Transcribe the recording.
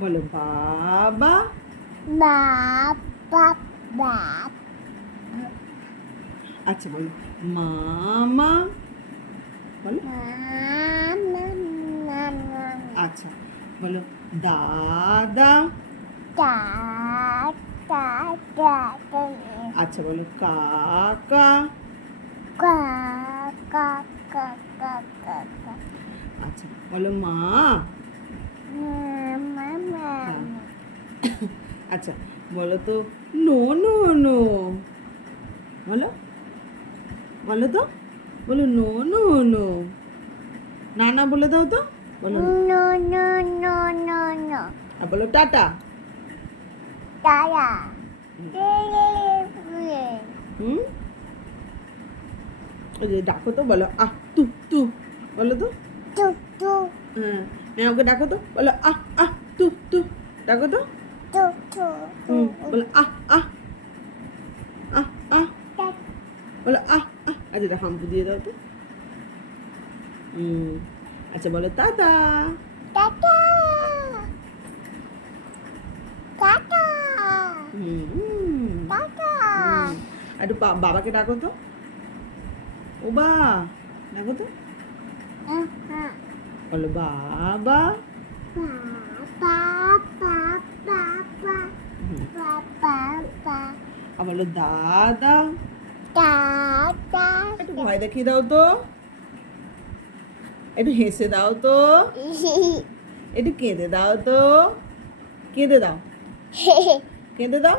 বলো বাবা। বাবা বাবা। আচ্ছা বলো। মামা। বলো। আচ্ছা বলো। দাদা। আচ্ছা বলো। কাকা। আচ্ছা বলো মা মামা মামা আচ্ছা বলো তো। No no no. বলো। বলো তো। বলো নো নো নো। না না বলে দাও তো। বলো। no no no no no আর বলো টাটা। Dada. হুম? ওই যে ডাকো তো বলো। আহ তু তু। বলো তো। Tuk tuk হ্যাঁ হ্যাঁ ওকে ডাকো তো। বলো আহ আহ তু তু। ডাকো তো. হুম বলো আহ আহ আহ আহ। বলো আহ আহ। আচ্ছা এটা হাম্পু দিয়ে দাও তো। হুম আচ্ছা বলো টাটা. Tata. হুম। Tata. একটু বাবাকে ডাকো তো। ও বা ডাকো তো। বলো বাবা। আর বলো দাদা. একটু ভয় দেখিয়ে দাও তো। একটু হেসে দাও তো। একটু কেঁদে দাও তো। কেঁদে দাও। কেঁদে দাও।